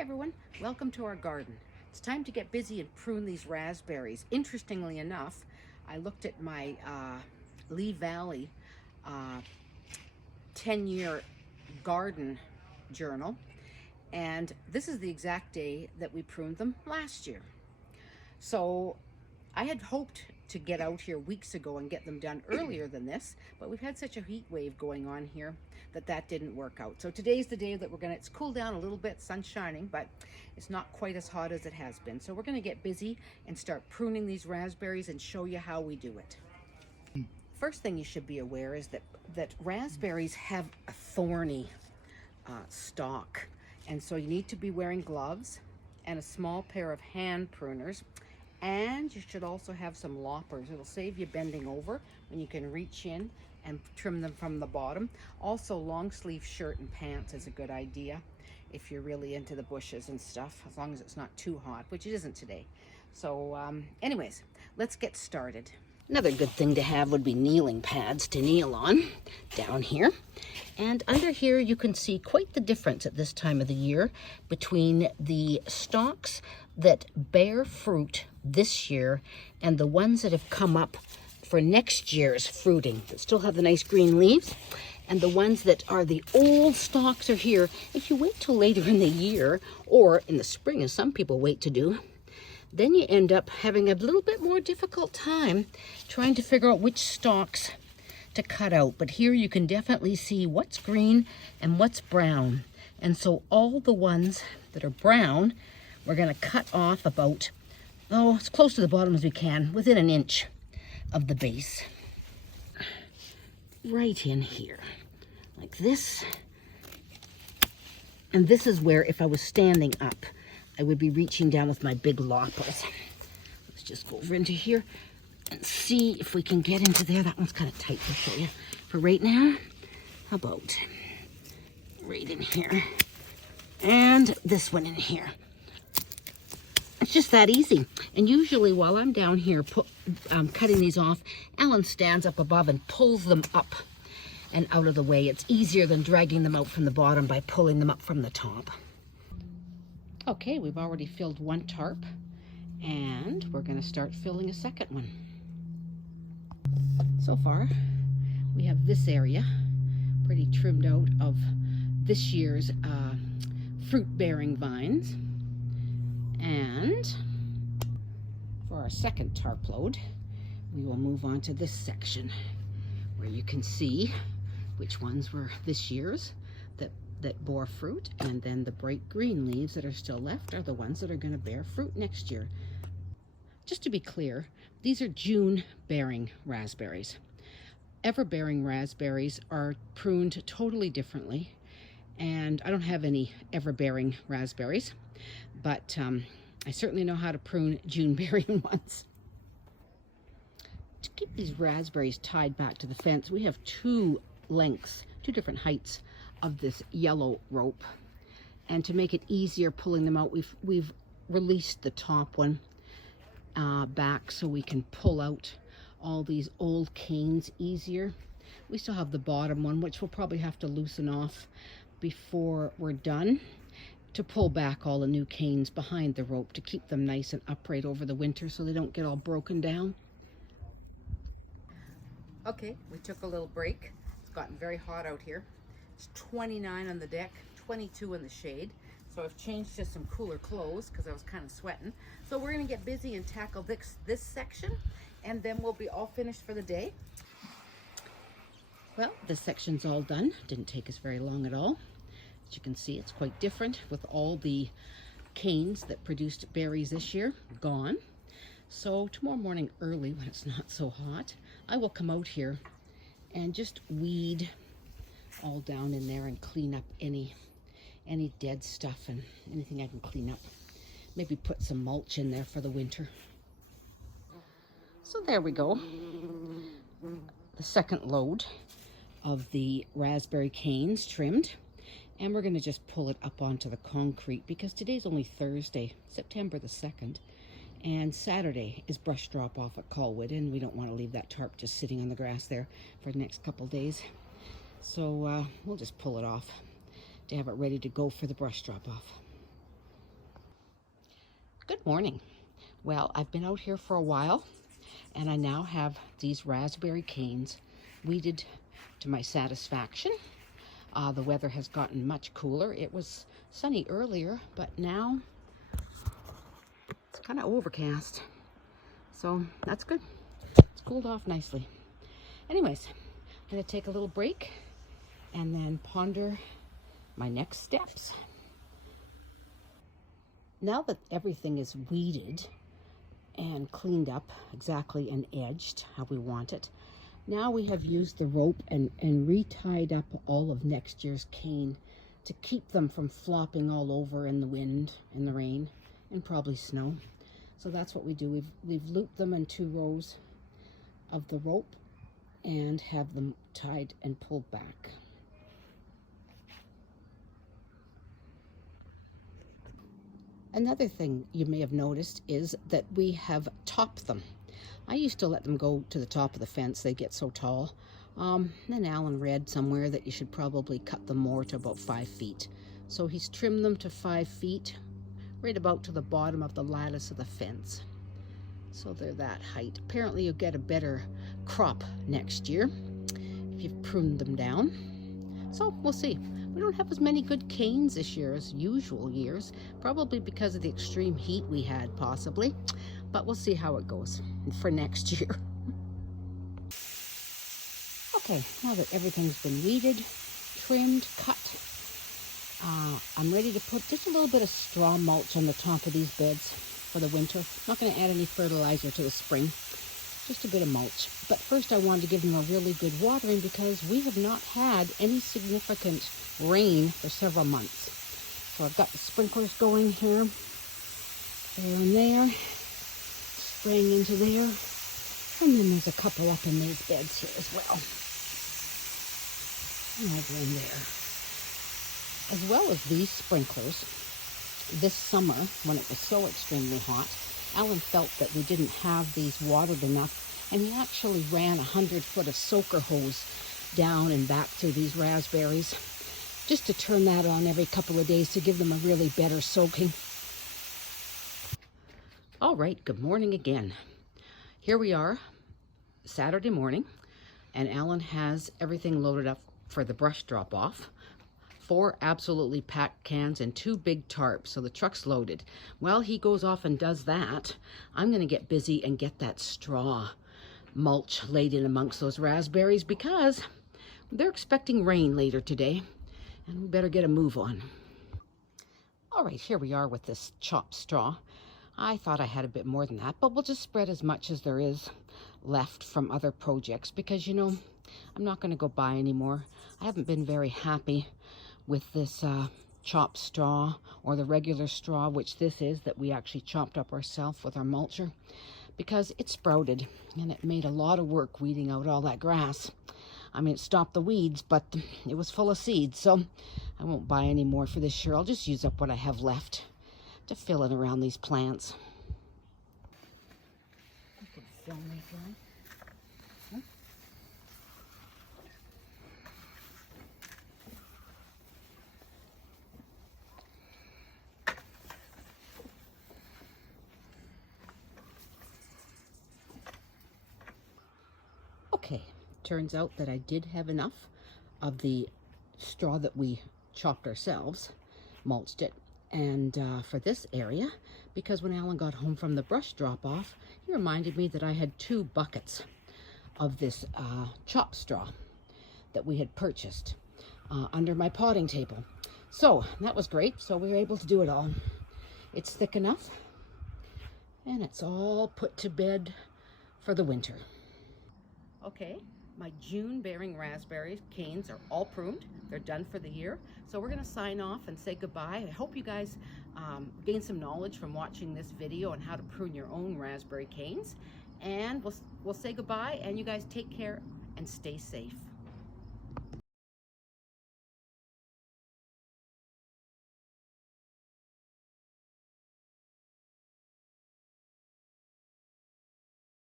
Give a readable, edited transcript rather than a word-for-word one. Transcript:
everyone, welcome to our garden. It's time to get busy and prune these raspberries. Interestingly enough, I looked at my Lee Valley 10-year garden journal, and this is the exact day that we pruned them last year. So I had hoped to get out here weeks ago and get them done earlier than this, but we've had such a heat wave going on here that didn't work out. So today's the day that it's cooled down a little bit, sun's shining, but it's not quite as hot as it has been. So we're gonna get busy and start pruning these raspberries and show you how we do it. First thing you should be aware is that raspberries have a thorny stalk. And so you need to be wearing gloves and a small pair of hand pruners. And you should also have some loppers. It'll save you bending over when you can reach in and trim them from the bottom. Also, long sleeve shirt and pants is a good idea if you're really into the bushes and stuff, as long as it's not too hot, which it isn't today. So anyways, let's get started. Another good thing to have would be kneeling pads to kneel on down here. And under here you can see quite the difference at this time of the year between the stalks that bear fruit this year and the ones that have come up for next year's fruiting, that still have the nice green leaves, and the ones that are the old stalks are here. If you wait till later in the year, or in the spring as some people wait to do, then you end up having a little bit more difficult time trying to figure out which stalks to cut out. But here you can definitely see what's green and what's brown. And so all the ones that are brown, we're gonna cut off about, as close to the bottom as we can, within an inch of the base. Right in here, like this. And this is where, if I was standing up, I would be reaching down with my big loppers. Let's just go over into here and see if we can get into there. That one's kind of tight to show you. For right now, how about right in here? And this one in here. It's just that easy. And usually while I'm down here cutting these off, Allan stands up above and pulls them up and out of the way. It's easier than dragging them out from the bottom by pulling them up from the top. Okay, we've already filled one tarp, and we're going to start filling a second one. So far, we have this area pretty trimmed out of this year's fruit-bearing vines. And for our second tarp load, we will move on to this section where you can see which ones were this year's that bore fruit, and then the bright green leaves that are still left are the ones that are going to bear fruit next year. Just to be clear, these are June-bearing raspberries. Ever-bearing raspberries are pruned totally differently, and I don't have any ever-bearing raspberries, but I certainly know how to prune June-bearing ones. To keep these raspberries tied back to the fence, we have two different heights of this yellow rope, and to make it easier pulling them out, we've released the top one back so we can pull out all these old canes easier. We still have the bottom one, which we'll probably have to loosen off before we're done, to pull back all the new canes behind the rope to keep them nice and upright over the winter so they don't get all broken down. Okay, we took a little break. It's gotten very hot out here. It's 29 on the deck, 22 in the shade. So I've changed to some cooler clothes because I was kind of sweating. So we're gonna get busy and tackle this section, and then we'll be all finished for the day. Well, this section's all done. Didn't take us very long at all. As you can see, it's quite different with all the canes that produced berries this year gone. So tomorrow morning early, when it's not so hot, I will come out here and just weed all down in there and clean up any dead stuff and anything I can clean up. Maybe put some mulch in there for the winter. So there we go. The second load of the raspberry canes trimmed. And we're going to just pull it up onto the concrete because today's only Thursday, September the 2nd. And Saturday is brush drop off at Colwood, and we don't want to leave that tarp just sitting on the grass there for the next couple days. So we'll just pull it off to have it ready to go for the brush drop off. Good morning. Well, I've been out here for a while and I now have these raspberry canes weeded to my satisfaction. The weather has gotten much cooler. It was sunny earlier, but now it's kind of overcast. So that's good. It's cooled off nicely. Anyways, I'm going to take a little break and then ponder my next steps. Now that everything is weeded and cleaned up exactly and edged how we want it, now we have used the rope and re-tied up all of next year's cane to keep them from flopping all over in the wind and the rain and probably snow. So that's what we do. We've looped them in 2 rows of the rope and have them tied and pulled back. Another thing you may have noticed is that we have topped them. I used to let them go to the top of the fence. They get so tall. Then Allan read somewhere that you should probably cut them more to about 5 feet. So he's trimmed them to 5 feet, right about to the bottom of the lattice of the fence. So they're that height. Apparently you'll get a better crop next year if you've pruned them down. So we'll see. We don't have as many good canes this year as usual years, probably because of the extreme heat we had, possibly. But we'll see how it goes for next year. Okay, now that everything's been weeded, trimmed, cut, I'm ready to put just a little bit of straw mulch on the top of these beds for the winter. I'm not going to add any fertilizer to the spring, just a bit of mulch. But first I wanted to give them a really good watering because we have not had any significant rain for several months. So I've got the sprinklers going here and there, spraying into there, and then there's a couple up in these beds here as well, and over in there. As well as these sprinklers, this summer, when it was so extremely hot, Allan felt that we didn't have these watered enough, and he actually ran 100 foot of soaker hose down and back through these raspberries, just to turn that on every couple of days to give them a really better soaking. All right, good morning again. Here we are, Saturday morning, and Allan has everything loaded up for the brush drop-off. 4 absolutely packed cans and 2 big tarps, so the truck's loaded. While he goes off and does that, I'm going to get busy and get that straw mulch laid in amongst those raspberries because they're expecting rain later today, and we better get a move on. All right, here we are with this chopped straw. I thought I had a bit more than that, but we'll just spread as much as there is left from other projects because, you know, I'm not going to go buy anymore. I haven't been very happy with this chopped straw or the regular straw, which this is, that we actually chopped up ourselves with our mulcher, because it sprouted and it made a lot of work weeding out all that grass. I mean, it stopped the weeds, but it was full of seeds, so I won't buy any more for this year. I'll just use up what I have left to fill it around these plants. You can fill me, John. Huh? Okay, turns out that I did have enough of the straw that we chopped ourselves, mulched it, and for this area, because when Allan got home from the brush drop-off, he reminded me that I had 2 buckets of this chopped straw that we had purchased under my potting table. So that was great. So we were able to do it all. It's thick enough, and it's all put to bed for the winter. Okay, my June-bearing raspberry canes are all pruned. They're done for the year. So we're going to sign off and say goodbye. I hope you guys gain some knowledge from watching this video on how to prune your own raspberry canes. And we'll say goodbye, and you guys take care and stay safe.